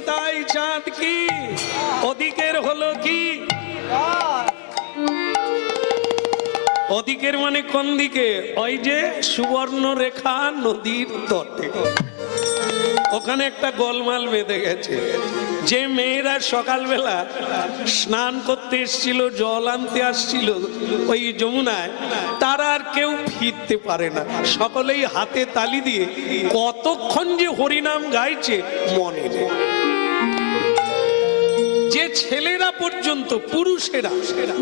নিতাই চাঁদ কি ওদিকের হলো কি ওদিকের মানে কোন দিকে ওই যে সুবর্ণরেখা নদীর তটে ওখানে একটা গোলমাল বেঁধে গেছে যে মেয়েরা সকালবেলা স্নান করতে এসেছিল জল আনতে আসছিল ওই যমুনায় তারা আর কেউ ফিরতে পারে না সকলেই হাতে তালি দিয়ে কতক্ষণ যে হরিনাম গাইছে মনে নেই যে ছেলেরা পর্যন্ত পুরুষেরা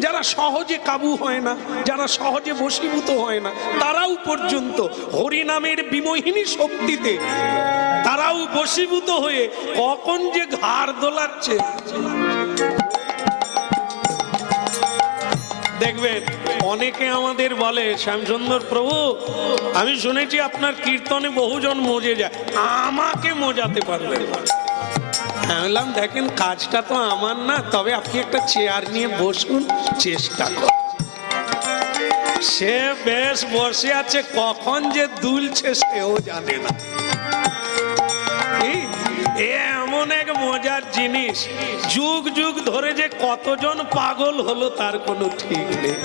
যারা সহজে কাবু হয় না যারা সহজে বশীভূত হয় না তারাও পর্যন্ত হরিনামের বিমোহিনী শক্তিতে তারাও বশীভূত হয়ে কখন যে ঘাড় দোলাচ্ছে দেখবেন অনেকে আমাদের বলে শ্যামসুন্দর প্রভু আমি শুনেছি আপনার কীর্তনে বহুজন মজে যায় আমাকে মজাতে পারবেন আমি বললাম দেখেন কাজটা তো আমার না তবে আপনি একটা চেয়ার নিয়ে বসুন চেষ্টা করুন সে বেশ বসে আছে কখন যে দুলছে সেও জানে না এমন এক মজার জিনিস যুগ যুগ ধরে যে কতজন পাগল হলো তার কোনো ঠিক নেই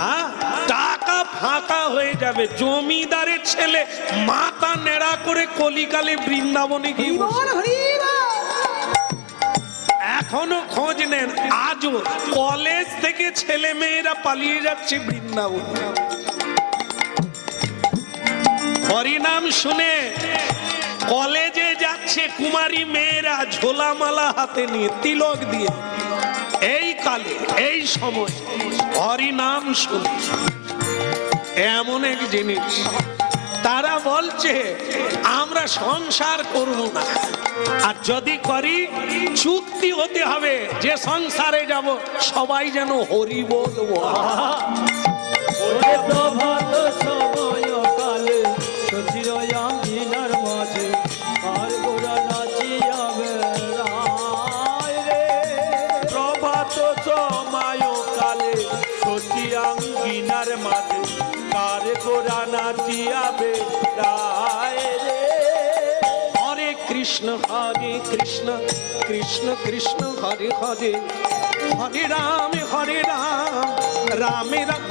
হ্যাঁ টাকা ফাঁকা হয়ে যাবে জমিদারের ছেলে মাথা নেড়া করে কলিকালে বৃন্দাবনে গিয়ে এখনো খোঁজ নেন আজও কলেজ থেকে ছেলে মেয়েরা পালিয়ে যাচ্ছে বৃন্দাবন হরিনাম শুনে কলেজে যাচ্ছে কুমারী মেয়েরা ঝোলামালা হাতে নিয়ে তিলক দিয়ে এই কালে এই সময় হরিনাম শুনে এমন এক জিনিস তারা বলছে আমরা সংসার করব না আর যদি করি চুক্তি হতে হবে যে সংসারে যাব সবাই যেন হরি বলবো প্রভাত সময় কালে সচিয়াঙ্গিনার মাঝে কার গোরা নাচিয়াবে হরে কৃষ্ণ কৃষ্ণ কৃষ্ণ হরে হরে হরে রাম রামে রাম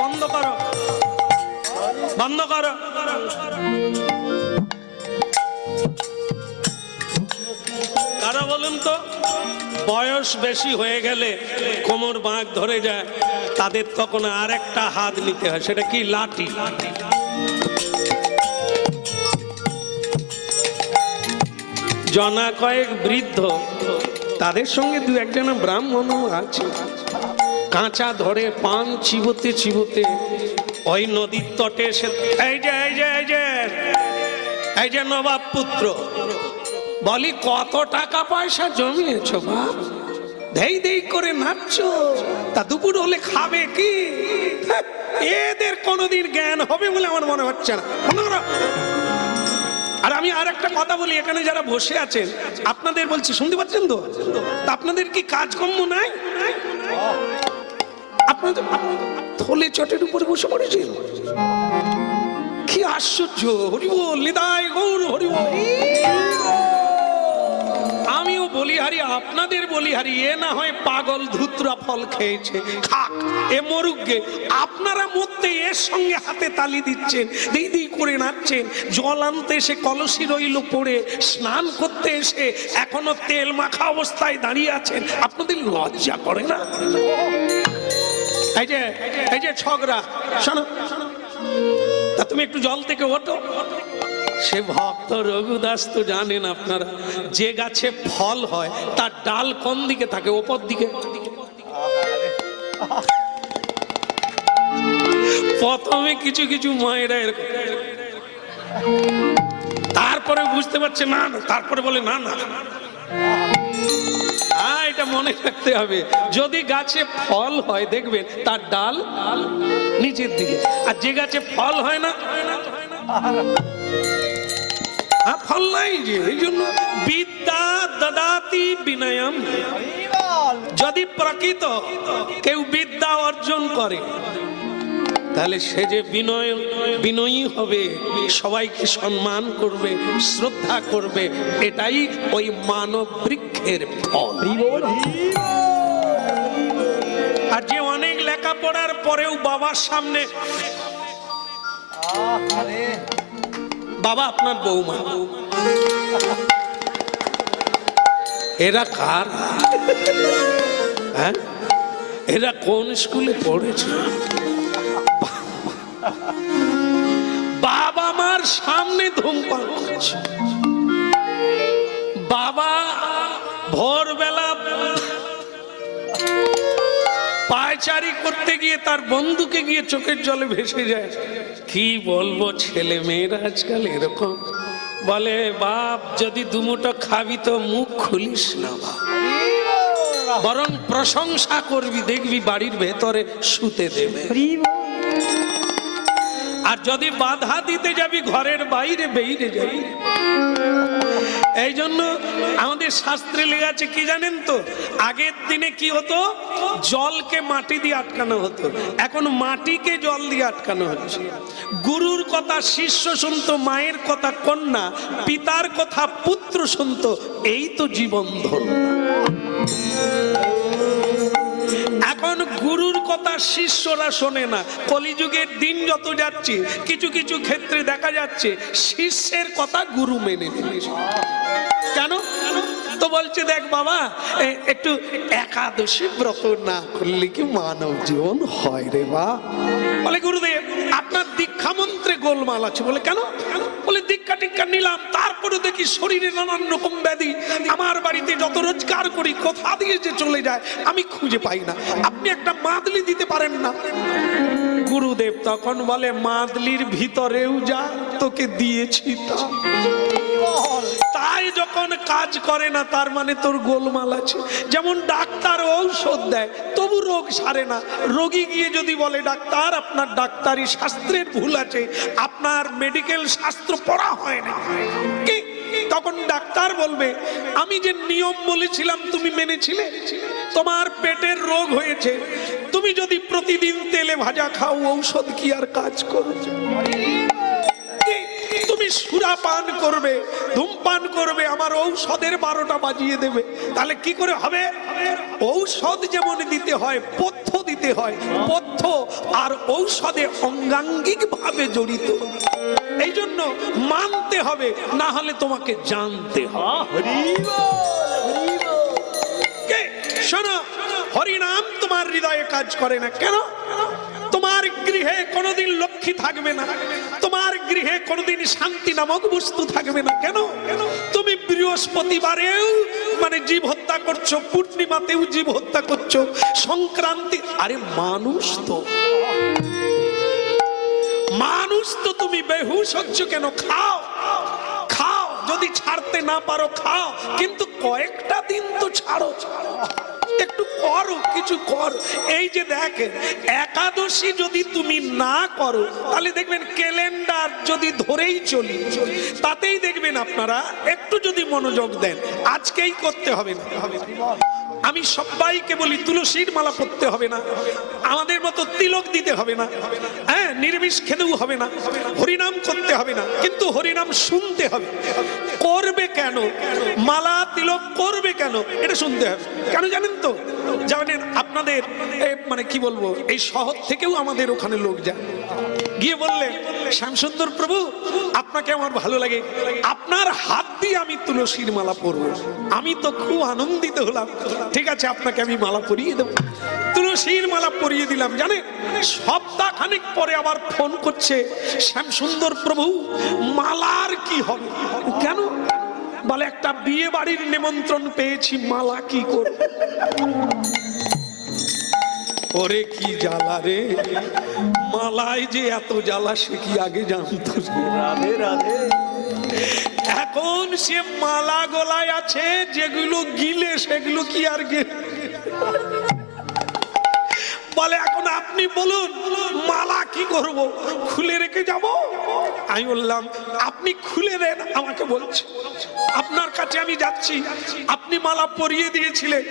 বন্ধ করো কারা বলুন তো বয়স বেশি হয়ে গেলে কোমর বাঁক ধরে যায় তাদের তখন আর একটা হাত নিতে হয় সেটা কি লাঠি জনা কয়েক বৃদ্ধ তাদের সঙ্গে দু একজন ব্রাহ্মণও আছে কাঁচা ধরে পান চিবোতে চিবোতে ওই নদীর তটে এসে এই যে নবাব পুত্র বলি কত টাকা পয়সা জমিয়েছো বাপ ধেই ধেই করে নাচছো তা দুপুর হলে খাবে কি এদের কোনোদিন জ্ঞান হবে বলে আমার মনে হচ্ছে না আর আমি আর একটা কথা বলি এখানে যারা বসে আছেন আপনাদের বলছি শুনতে পাচ্ছেন তো আপনাদের কি কাজকর্ম নাই আপনাদের থলে চটের উপরে বসে পড়েছেন কি আশ্চর্য হরি বল নিতাই গৌর হরি বল আমিও বলিহারি আপনাদের বলিহারি এ না হয় পাগল ধুতরা ফল খেয়েছে খাক এ মরুগে আপনারা মধ্যে এর সঙ্গে হাতে তালি দিচ্ছেন দিই দিই করে নাচছেন জল আনতে এসে কলসি রইল পড়ে স্নান করতে এসে এখনো তেল মাখা অবস্থায় দাঁড়িয়ে আছেন আপনাদের লজ্জা করে না এই যে ছগরা শোনো তা তুমি একটু জল থেকে ওঠো সে ভক্ত রঘুদাস তো জানেন আপনারা যে গাছে ফল হয় তার ডাল কোন দিকে থাকে ওপর দিকে প্রথমে কিছু কিছু মায়েরা এরকম তারপরে বুঝতে পারছে না তারপরে বলে না এটা মনে রাখতে হবে যদি গাছে ফল হয় দেখবেন তার ডাল নিচের দিকে আর যে গাছে ফল হয় না ফল নাই যে এই জন্য বিদ্যা দদাতি বিনয়ম যদি প্রকৃত কেউ বিদ্যা অর্জন করে তাহলে সে যে বিনয়ী হবে, সবাইকে সম্মান করবে, শ্রদ্ধা করবে, এটাই ওই মানব বৃক্ষের ফল। আর যে অনেক লেখাপড়ার পরেও বাবার সামনে, বাবা আপনার বৌমা, এরা কার? হ্যাঁ, এরা কোন স্কুলে পড়েছে? বাবা মার সামনে ধূমপান করছে। বাবা ভোরবেলা পায়চারি করতে গিয়ে তার বন্ধুকে গিয়ে চোখের জলে ভেসে যায়। কি বলবো, ছেলে মেয়েরা আজকাল এরকম। বলে বাপ যদি দুমুটো খাবি তো মুখ খুলিস না, বরং প্রশংসা করবি, দেখবি বাড়ির ভেতরে শুতে দেবে। আর যদি বাধা দিতে যাবি ঘরের বাইরে বেরিয়ে যাবি। এই জন্য আমাদের শাস্ত্রে লেখা আছে কি জানেন তো, আগের দিনে কি হতো, জলকে মাটি দিয়ে আটকানো হতো, এখন মাটিকে জল দিয়ে আটকানো হচ্ছে। গুরুর কথা শিষ্য শুনতো, মায়ের কথা কন্যা, পিতার কথা পুত্র শুনতো, এই তো জীবন ধন্য। এখন গুরুর কথা শিষ্যরা শোনে না। কলিযুগের দিন যত যাচ্ছে, কিছু কিছু ক্ষেত্রে দেখা যাচ্ছে শিষ্যের কথা গুরু মেনে নিয়েছে। কেন? তো বলছে দেখ বাবা, একটু একাদশী ব্রত না করলে কি মানব জীবন হয় রে বা? বলে গুরুদেব আপনার দীক্ষা মন্ত্রে গোলমাল আছে। বলে কেন? বলে দীক্ষা টিক্ষা নিলাম, তারপরে দেখি শরীরে নানান রকম ব্যাধি, আমার বাড়িতে যত রোজগার করি কোথা দিয়ে যে চলে যায় আমি খুঁজে পাই না, আপনি একটা মাদলি দিতে পারেন না? গুরুদেব তখন বলে মাদলির ভিতরেও যা তোকে দিয়েছি তা। তাই যখন কাজ করে না তার মানে তোর গোলমাল আছে। যেমন ডাক্তার ঔষধ দেয় তবু রোগ সারে না, রোগী গিয়ে যদি বলে ডাক্তার আপনার ডাক্তারি শাস্ত্রের ভুল আছে, আপনার মেডিকেল শাস্ত্র পড়া হয় না, কি তখন ডাক্তার বলবে আমি যে নিয়ম বলেছিলাম তুমি মেনেছিলে, তোমার পেটের রোগ হয়েছে, তুমি যদি প্রতিদিন তেলে ভাজা খাও ঔষধ কি আর কাজ করবে? তুমি সুরা পান করবে, ধূমপান করবে, আমার ঔষধের 12টা বাজিয়ে দেবে, তাহলে কি করে হবে? ঔষধ যেমন দিতে হয় পথ্য দিতে হয়, পথ্য আর ঔষধে অঙ্গাঙ্গিক ভাবে জড়িত। এই জন্য মানতে হবে, না হলে তোমাকে জানতে হবে। শোনো, হরিনাম তোমার হৃদয়ে কাজ করে না কেন? তোমার গৃহে কোনোদিন লক্ষ্মী থাকবে না, তোমার গৃহে কোনোদিন শান্তি নামক বস্তু থাকবে না কেন? তুমি বৃহস্পতিবারেও মানে জীব হত্যা করছো, পূর্ণিমাতেও জীব হত্যা করছো, সংক্রান্তি, আরে মানুষ তো তুমি বেহুশ হচ্ছ কেন? খাও খাও, যদি ছাড়তে না পারো খাও, কিন্তু কয়েকটা দিন তো ছাড়ো, একটু করো, কিছু করো। এই যে দেখেন একাদশী যদি তুমি না করো তাহলে দেখবেন ক্যালেন্ডার যদি ধরেই চলি তাতেই দেখবেন আপনারা একটু যদি মনোযোগ দেন আজকেই করতে হবে না। আমি সবাইকে বলি তুলসীর মালা পরতে হবে না, আমাদের মতো তিলক দিতে হবে না, হ্যাঁ নিরামিষ খেতেও হবে না, হরিনাম করতে হবে না, কিন্তু হরিনাম শুনতে হবে। করবে কেন? মালা তিলক করবে কেন এটা শুনতে হবে। কেন জানেন তো? জানেন আপনাদের মানে কি বলবো, এই শহর থেকেও আমাদের ওখানে লোক যায়, গিয়ে বললে শ্যামসুন্দর প্রভু আপনাকে আমার ভালো লাগে, আপনার হাত দিয়ে আমি তুলসীর মালা পরবো। আমি তো খুব আনন্দিত হলাম, ঠিক আছে আপনাকে আমি মালা পরিয়ে দেবো। তুলসীর মালা পরিয়ে দিলাম। জানেন সপ্তাহখানেক পরে আবার ফোন করছে, শ্যামসুন্দর প্রভু মালার কি হবে? কেন? বলে একটা বিয়ে বাড়ির নিমন্ত্রণ পেয়েছি, মালা কি করব? ওরে কি জ্বালা রে, মালায় যে এত জ্বালা সে কি আগে জানতো? রাধে রাধে। এখন সে মালা গলায় আছে, যেগুলো গিলে সেগুলো কি আর বলে এখন আপনি বলুন মালা কি করব, খুলে রেখে যাব? আমি বললাম আপনি খুলে দেন, আমাকে বলছে আপনার কাছে আমি যাচ্ছি, আপনি মালা পরিয়ে দিয়েছিলেন,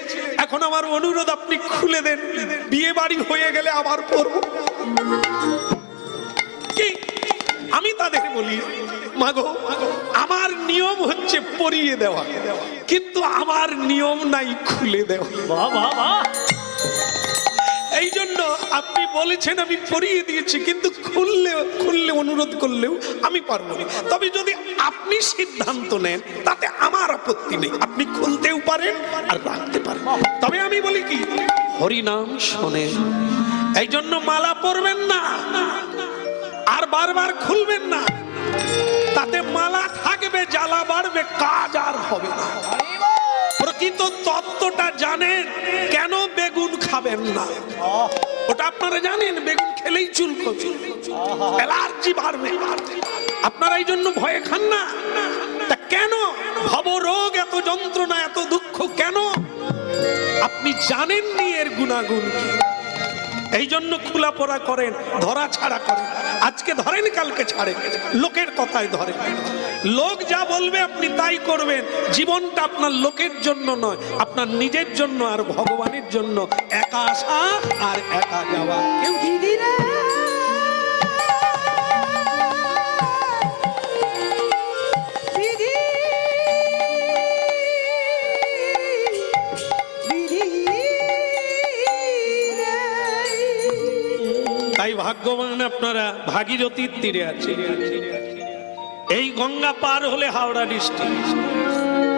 এখন আমার অনুরোধ আপনি খুলে দেন, বিয়ে বাড়ি হয়ে গেলে আবার পরব। আমি তাদের বলি, মাগো আমার নিয়ম হচ্ছে পরিয়ে দেওয়া, কিন্তু আমার নিয়ম নাই খুলে দেওয়া। এই জন্য আপনি বলেছেন আমি পরিয়ে দিয়েছি, কিন্তু খুললে অনুরোধ করলেও আমি পারবো না। তবে যদি আপনি সিদ্ধান্ত নেন তাতে আমার আপত্তি নেই, আপনি খুলতেও পারেন আর রাখতে পারেন। তবে আমি বলি কি, হরিনাম শোনেন, এই জন্য মালা পরবেন না আর বারবার খুলবেন না, তাতে মালা থাকবে, জ্বালা বাড়বে, কাজ আর হবে না। প্রকৃত তত্ত্বটা জানেন কেন বেগুন খাবেন না, ওটা আপনারা জানেন, বেগুন খেলেই চুলকবে, অ্যালার্জি বাড়বে, আপনারা এই জন্য ভয়ে খান না। তা কেন ভবরোগ, এত যন্ত্রণা, এত দুঃখ কেন? আপনি জানেননি এর গুণাগুণ কি, এই জন্য খোলা পড়া করেন, ধরা ছাড়া করেন। আজকে ধরেন, কালকে ছাড়ে, লোকের কথায় ধরেন। লোক যা বলবে আপনি তাই করবেন। জীবনটা আপনার লোকের জন্য নয়, আপনার নিজের জন্য আর ভগবানের জন্য। একা আসা আর একা যাওয়া। কেউ দিদি রে তাই ভাগ্যবান আপনারা ভাগীরথীর তীরে আছে। এই গঙ্গা পার হলে হাওড়া ডিস্ট্রিক্ট,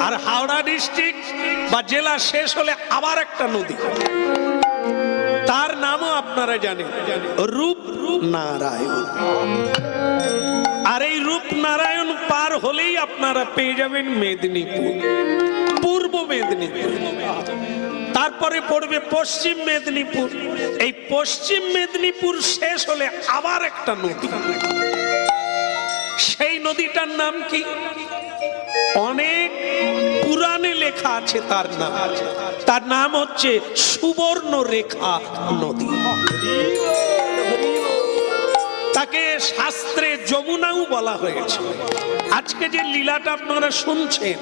আর হাওড়া ডিস্ট্রিক্ট বা জেলা শেষ হলে আবার একটা নদী, তার নামও আপনারা জানেন, রূপনারায়ণ। আর এই রূপনারায়ণ পার হলেই আপনারা পেয়ে যাবেন মেদিনীপুর, পূর্ব মেদিনীপুর। তারপরে পড়বে পশ্চিম মেদিনীপুর। এই পশ্চিম মেদিনীপুর শেষ হলে আবার একটা নদী, সেই নদীটার নাম কি? অনেক পুরাণে লেখা আছে তার নাম হচ্ছে সুবর্ণরেখা নদী। তাকে শাস্ত্রে যমুনাও বলা হয়েছে। আজকে যে লীলাটা আপনারা শুনছেন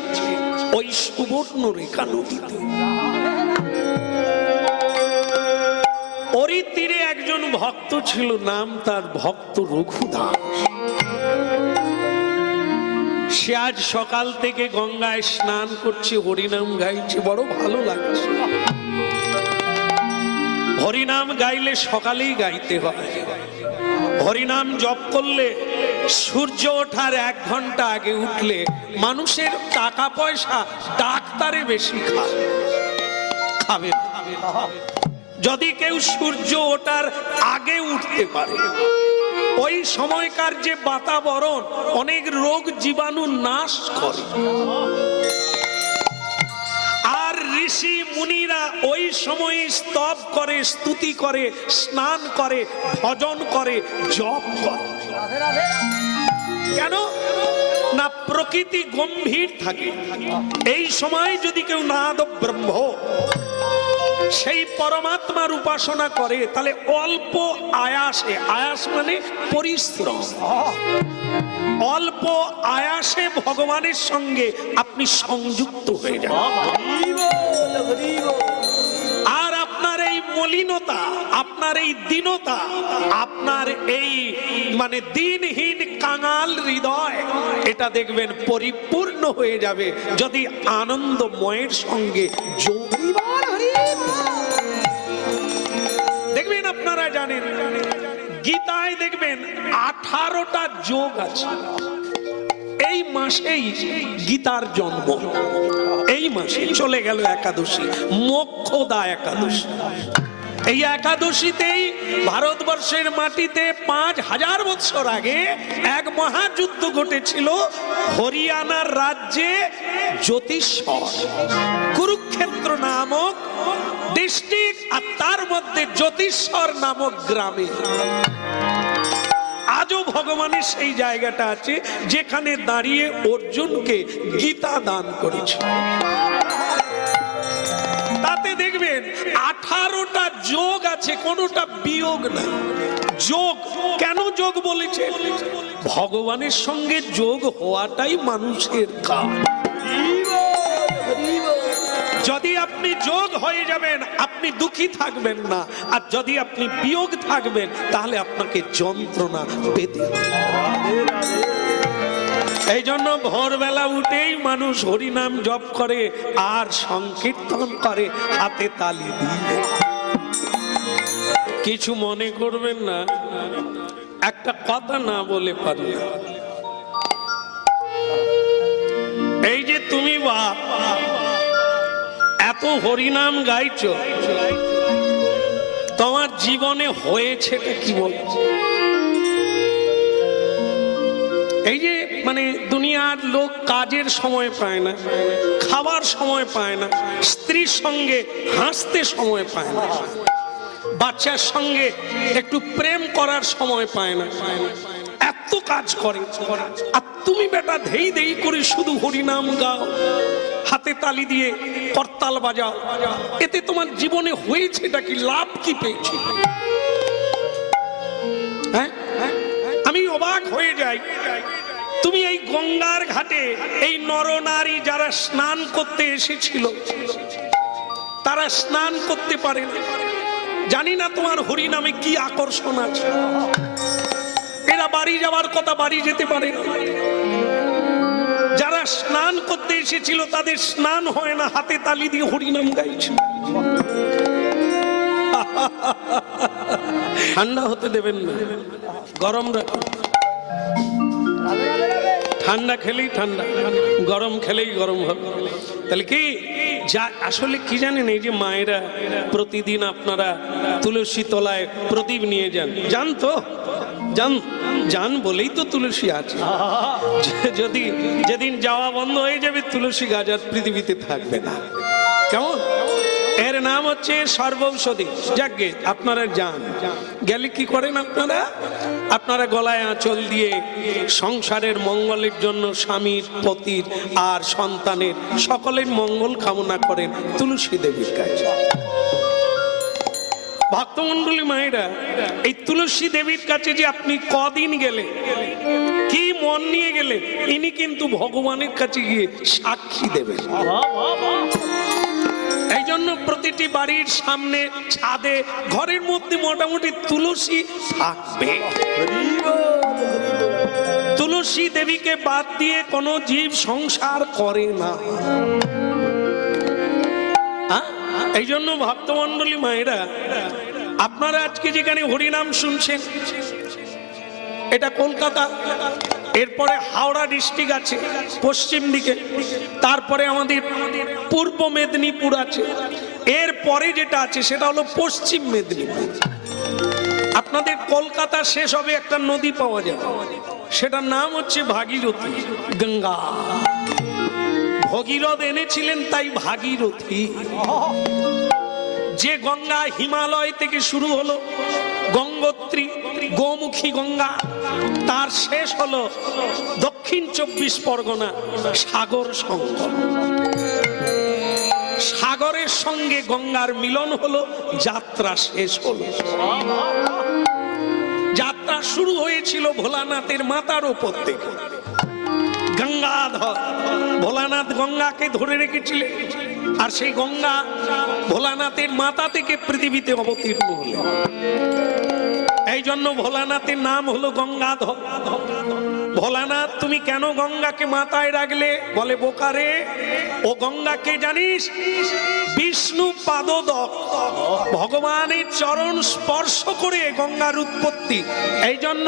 ওই সুবর্ণরেখা নদীতে। ওরই তীরে একজন ভক্ত ছিল, নাম তার ভক্ত রঘুদাস। সে আজ সকাল থেকে গঙ্গায় স্নান করছে, হরিনাম গাইছে, বড় ভালো লাগছে। হরিনাম গাইলে সকালেই গাইতে হয়। হরিনাম জপ করলে সূর্য ওঠার 1 ঘন্টা আগে উঠলে মানুষের টাকা পয়সা ডাক্তারে বেশি খাবে। যদি কেউ সূর্য ওঠার আগে উঠতে পারে, ওই সময়কার যে বাতাবরণ অনেক রোগ জীবাণু নাশ করে। আর ঋষি মুনিরা ওই সময় স্তব করে, স্তুতি করে, স্নান করে, ভজন করে, জপ করে। কেন না? প্রকৃতি গম্ভীর থাকে। এই সময় যদি কেউ নাদ ব্রহ্ম, সেই পরমাত্মার উপাসনা করে, তাহলে অল্প আয়াসে, আয়াস মানে পরিশ্রম, অল্প আয়াসে ভগবানের সঙ্গে আপনি সংযুক্ত হয়ে যান। আর আপনার এই মলিনতা, আপনার এই দীনতা, আপনার এই মানে দিনহীন কাঙাল হৃদয়, এটা দেখবেন পরিপূর্ণ হয়ে যাবে যদি আনন্দময়ের সঙ্গে যোগ। দেখবেন, আপনারা জানেন গীতায় দেখবেন 18টা যোগ আছে। এই মাসেই গীতার জন্ম, এই মাসে চলে গেল একাদশী, মোক্ষদা একাদশী। এই একাদশীতেই ভারতবর্ষের মাটিতে 5000 বছর আগে এক মহাযুদ্ধ ঘটেছিল হরিয়ানার রাজ্যে জ্যোতিষর, কুরুক্ষেত্র নামক ডিস্ট্রিক্ট, আর তার মধ্যে জ্যোতিষর নামক গ্রামে। আজও ভগবানের সেই জায়গাটা আছে যেখানে দাঁড়িয়ে অর্জুনকে গীতা দান করেছে। তাতে দেখবেন 18টা যোগ আছে, কোনটা বিয়োগ না। যোগ কেন যোগ বলেছে? ভগবানের সঙ্গে যোগ হওয়াটাই মানুষের কাজ। যদি আপনি যোগ হয়ে যাবেন, আপনি দুঃখী থাকবেন না। আর যদি আপনি বিয়োগ থাকবেন, তাহলে আপনাকে যন্ত্রণা পেতে হবে। এই জন্য ভোরবেলা উঠেই মানুষ হরিনাম জপ করে আর সংকীর্তন করে হাতে তালি দিয়ে। কিছু মনে করবেন না, একটা কথা না বলে পারি না। এই যে তুমি বাপ এত হরিনাম গাইছো, তোমার জীবনে হয়েছেটা কি বলছো? এই যে মানে দুনিয়ার লোক কাজের সময় পায় না, খাবার সময় পায় না, স্ত্রীর সঙ্গে হাসতে সময় পায় না, বাচ্চার সঙ্গে একটু প্রেম করার সময় পায় না, এত কাজ করে, আর তুমি বেটা ধেই ধেই করে শুধু হরিনাম গাও, হাতে তালি দিয়ে করতাল বাজাও। এতে তোমার জীবনে হয়েছেটা কি, লাভ কি পেয়েছি? হ্যাঁ, আমি অবাক হয়ে যাই। তুমি এই গঙ্গার ঘাটে এই নরনারী যারা স্নান করতে এসেছিল, তারা স্নান করতে পারে না। জানি না তোমার হরিনামে কি আকর্ষণ আছে, এরা বাড়ি যাওয়ার কথা বাড়ি যেতে পারে না। যারা স্নান করতে এসেছিল তাদের স্নান হয় না, হাতে তালি দিয়ে হরিনাম গাইছে। ঠান্ডা হতে দেবেন না, গরম রাখুন। ঠান্ডা খেলেই ঠান্ডা, গরম খেলেই গরম হবে। তাহলে কি যা আসলে কি জানেন, এই যে মায়েরা প্রতিদিন আপনারা তুলসী তলায় প্রদীপ নিয়ে যান, জান তো? জান বলেই তো তুলসী আছে। যদি যেদিন যাওয়া বন্ধ হয়ে যাবে, তুলসী গাছ আর পৃথিবীতে থাকবে না। কেমন? এর নাম হচ্ছে সর্বৌষধি। যাকে আপনারা যান, গেলে কি করেন আপনারা গলায় আঁচল দিয়ে সংসারের মঙ্গলের জন্য স্বামীর, পতির আর সন্তানের সকলের মঙ্গল কামনা করেন তুলসী দেবীর কাছে। ভক্তমন্ডলী মায়েরা, এই তুলসী দেবীর কাছে যে আপনি কদিন গেলে, কি মন নিয়ে গেলে, ইনি কিন্তু ভগবানের কাছে গিয়ে সাক্ষী দেবেন। এই জন্য প্রতিটি বাড়ির সামনে, ছাদে, ঘরের মধ্যে মোটামুটি তুলসী থাকবে। তুলসী দেবীকে বাদ দিয়ে কোনো জীব সংসার করে না। এই জন্য ভক্তমন্ডলী মায়েরা, আপনারা আজকে যেখানে হরিনাম শুনছেন, এটা কলকাতা, এরপরে হাওড়া ডিস্ট্রিক্ট আছে পশ্চিম দিকে, তারপরে আমাদের পূর্ব মেদিনীপুর আছে, এরপরে যেটা আছে সেটা হলো পশ্চিম মেদিনীপুর। আপনাদের কলকাতা শেষ হবে একটা নদী পাওয়া যাবে, সেটার নাম হচ্ছে ভাগীরথী, গঙ্গা। ভগীরথ এনেছিলেন তাই ভাগীরথী। যে গঙ্গা হিমালয় থেকে শুরু হলো, গঙ্গোত্রী, গোমুখী গঙ্গা, তার শেষ হলো দক্ষিণ 24 পরগনা সাগর সঙ্গম। সাগরের সঙ্গে গঙ্গার মিলন হলো, যাত্রা শেষ হলো। যাত্রা শুরু হয়েছিল ভোলানাথের মাথার উপর থেকে। গঙ্গাধর ভোলানাথ গঙ্গাকে ধরে রেখেছিলেন, আর সেই গঙ্গা ভোলানাথের মাথা থেকে পৃথিবীতে অবতীর্ণ হল। এই জন্য ভোলানাথের নাম হলো গঙ্গাধর। ভোলানাথ, তুমি কেন গঙ্গাকে মাথায় রাখলে? বলে, বোকারে, ও গঙ্গাকে জানিস? বিষ্ণু পাদোদক, ভগবানের চরণ স্পর্শ করে গঙ্গার উৎপত্তি। এই জন্য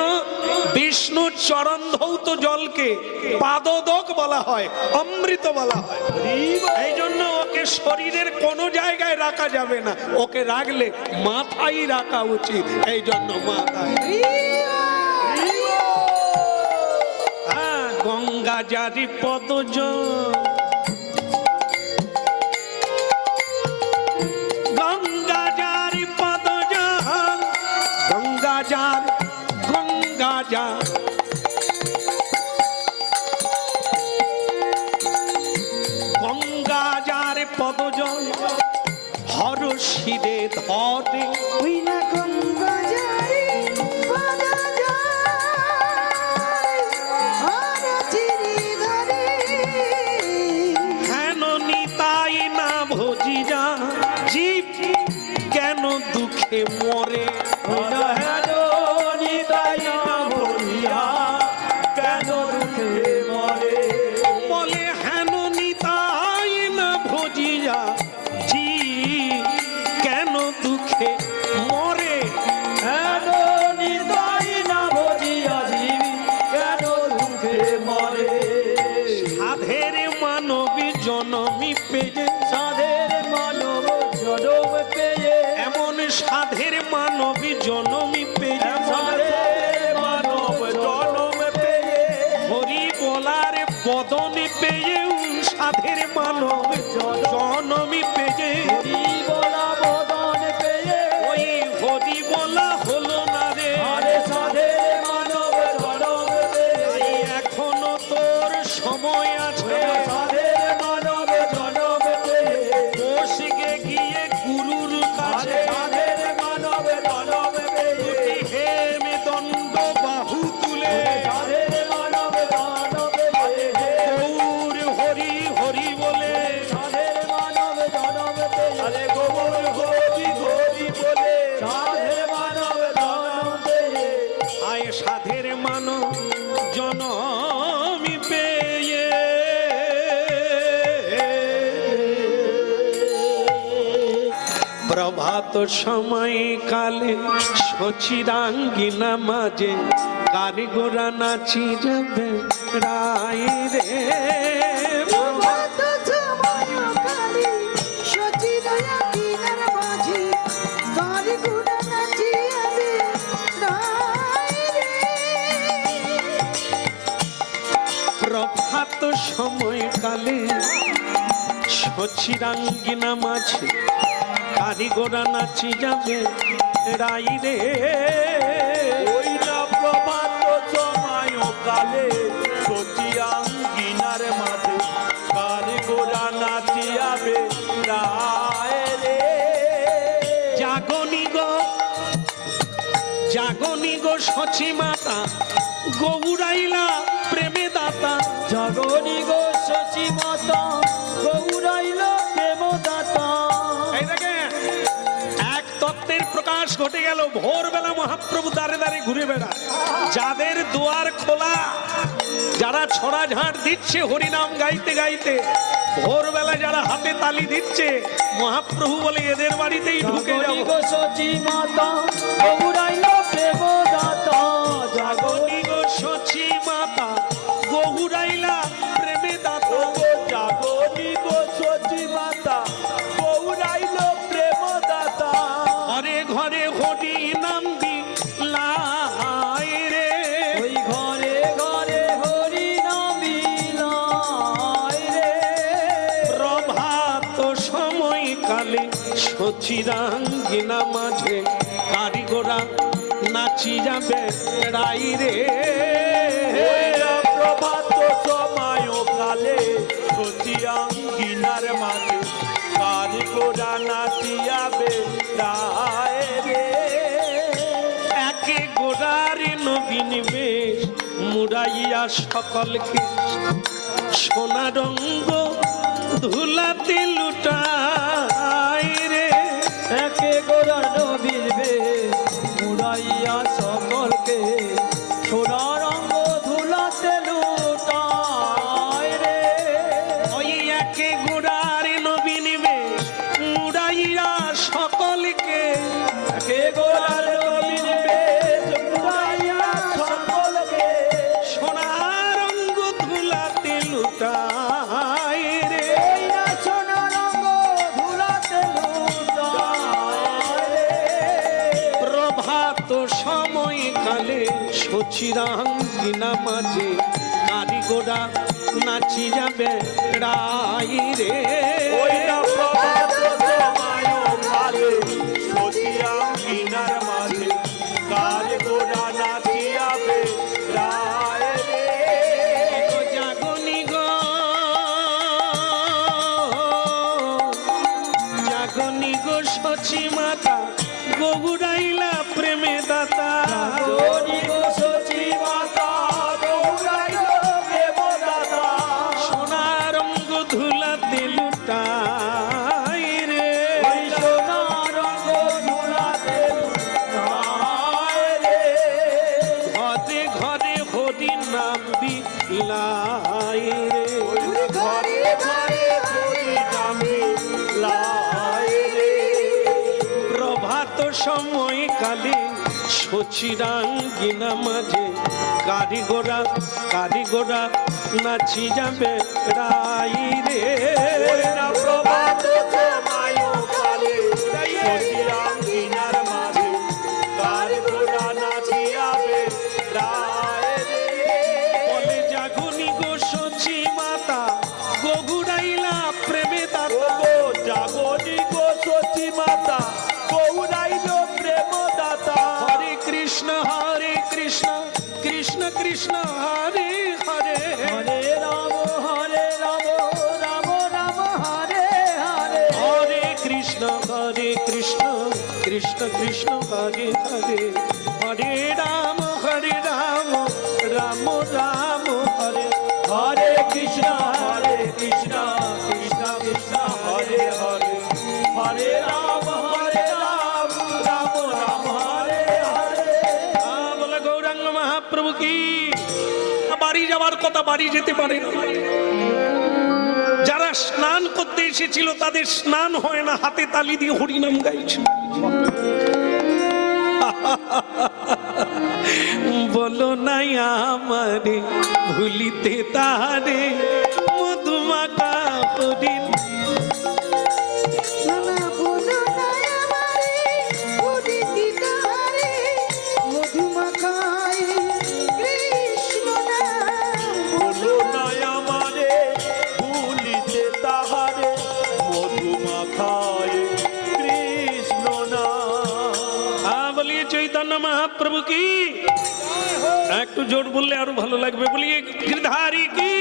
বিষ্ণুর চরণ ধৌত জলকে পাদোদক বলা হয়, অমৃত বলা হয়। এই জন্য ওকে শরীরের কোনো জায়গায় রাখা যাবে না, ওকে রাখলে মাথায় রাখা উচিত। এই জন্য মাথায়। গঙ্গা যারি পদজ, গঙ্গা যারি পদজ, গঙ্গা যার, গঙ্গা যার, গঙ্গা যার পদজ হরশিরে ধরে। ওই না গঙ্গা যারি পদজ হরশিরে ধরে, হেন নিতাই না ভজি যা, জীব কেন দুঃখে মরে। হেন নিতাই না ভজিয়া, কেন দুঃখে মরে। জনমি পেয়ে, সাধের মানব জনম পেয়ে, এমন সাধের মানবী জনমি পেয়ে, সাধের মানব জনম পেয়ে, হরি বলার বদনে পেয়ে, সাধের মানব জনমি পেয়ে, হরি বলা বদন পেয়ে, ওই হরি বলা হলো না রে, আরে সাধের মানব জনম পেয়ে, এখনো তোর সময় আছে, সাধের মানব জনম পেয়ে, বসে গিয়ে গুরুর কাছে, সাধের মানব জনম পেয়ে, হেমে দণ্ড বাহু তুলে, সাধের মানব জনম পেয়ে, গৌর হরি হরি বলে, সাধের মানব জনম পেয়ে, আরে গৌর হরি হরি বলে, সাধের মানব জনম পেয়ে, আয় সাধের মানব জনমি পেয়ে, প্রভাত সময় কালে সচিরাঙ্গিনা মাঝে কারিগোরা নাচি যাবে রায় রে, প্রভাত সময় কালে সচিদয়া কিনার মাঝে গাড়ি ঘোড়া নাচিয়াবে রায় রে। প্রভাত সময় কালে সচিরাঙ্গিনা মাঝে কারিগোরা নাচি যাবে রাই রে, ওই না প্রভাত সময় কালে সচিয়াঙ্গিনার মাঝে কারে গোরা নাচিয়াবে রায় রে, জাগনি গো সচি মাতা গৌরাইলা প্রেমে দাতা, জগনি গো সচি মাতা গৌরাইল প্রেমদাতা, এই দেখেন এক তত্ত্বের প্রকাশ ঘটে গেল। ভোরবেলা মহাপ্রভু দাঁড়ে দাঁড়ে ঘুরে বেড়ায়, যাদের দুয়ার খোলা, যারা ছড়া ঝাড় দিচ্ছে হরিনাম গাইতে গাইতে, ভোরবেলা যারা হাতে তালি দিচ্ছে, মহাপ্রভু বলে এদের বাড়িতেই ঢুকে জগনি যাব। গো সচি মাতা গৌরাইল প্রেমদাতা, জাগনি গো সচি মাতা গৌরাইলা প্রেমে দাতা, জাগনি গো সচি মাতা গৌরাইল প্রেমদাতা, ঘরে ঘরে হরি নাম দি লাই রে, ওই ঘরে ঘরে হরি নাম লাই রে, প্রভাত সময় কালে সচিরাঙ্গিনা মাঝে কারিগোরা নাচি যাবে রাই রে, প্রভাত সময় কালে সচিয়াঙ্গিনার মাঝে কারি গোরা নাচিয়াবে রায় রে, একে গোড়ার নবীন বেশ মুড়াইয়া সকলকে সোনা রঙ্গ ধুলাতে লুটাই রে, একে গোরা নবীর বেশ মুড়াইয়া সকলকে সোনা রঙ্গ ধুলাতে লুটায় রে, ওই একে গোড়ার নবীন বেশ মুড়াইয়া সকলকে একে গোরার নবীর বেশ মুড়াইয়া সকলকে সোনা রঙ্গ ধুলাতে লুটাই রে, সোনা রঙ্গ ধুলাতে লুটায় রে, প্রভাত সময় কালে সচিরাঙ্গিনা মাঝে কারিগোরা নাচি যাবে রাই রে, ওই না প্রভাত সময় কালে সচিয়াঙ্গিনার মাঝে কারে গোরা নাচিয়াবে রায় রে, জাগনি গো সচি মাতা গৌরাইলা প্রেমে দাতা, জনি গো সচি মাতা গৌরাইল প্রেমদাতা, সোনা রঙ্গ ধুলাতে লুটাই রে, ওই সোনা রঙ্গ ধুলাতে লুটায় রে, ঘরে ঘরে হরি নাম বিলাই রে, ঘরে ঘরে হরি নাম লাই রে, প্রভাত সময় কালে সচিরাঙ্গিনা মাঝে কারিগোরা কারিগোরা নাচি যাবে রাই রে। না প্রভাত সময় কালে সচিরাঙ্গিনার মাঝে কারিগররা নাচিয়াবে রায় রে। বলে জাগনি গো সচি মাতা গগুড়াইলা প্রেমে দাতা। ওগো জাগনি গো সচি মাতা গৌরাইল প্রেম দাতা। হরে কৃষ্ণ কৃষ্ণ কৃষ্ণ হরে হরে। হরে রাম রাম রাম হরে হরে। হরে কৃষ্ণ কৃষ্ণ কৃষ্ণ হরে হরে। হরে রাম রাম রাম হরে। হরে কৃষ্ণ কৃষ্ণ কৃষ্ণ হরে হরে। হরে রাম রাম রাম হরে হরে। বলে গৌরাঙ্গ মহাপ্রভু কি বাড়ি যাওয়ার কথা বাড়ি যেতে পারে না। যারা স্নান করতে এসেছিল তাদের স্নান হয় না, হাতে তালি দিয়ে হরিনাম গাইছে। বলো নাই আমারে ভুলিতে তাহারে মধুমাখা হরিণ। নানা বলো না আমারে উদিতি তারে মধুমাখায় কৃষ্ণ নাম। বলো না আমারে ভুলিতে তাহারে মধুমাখায় কৃষ্ণ নাম। বলিয়ে চৈতন্য মহাপ্রভু কি, একটু জোর বললে আরো ভালো লাগবে। বলিয়ে গিরধারী কি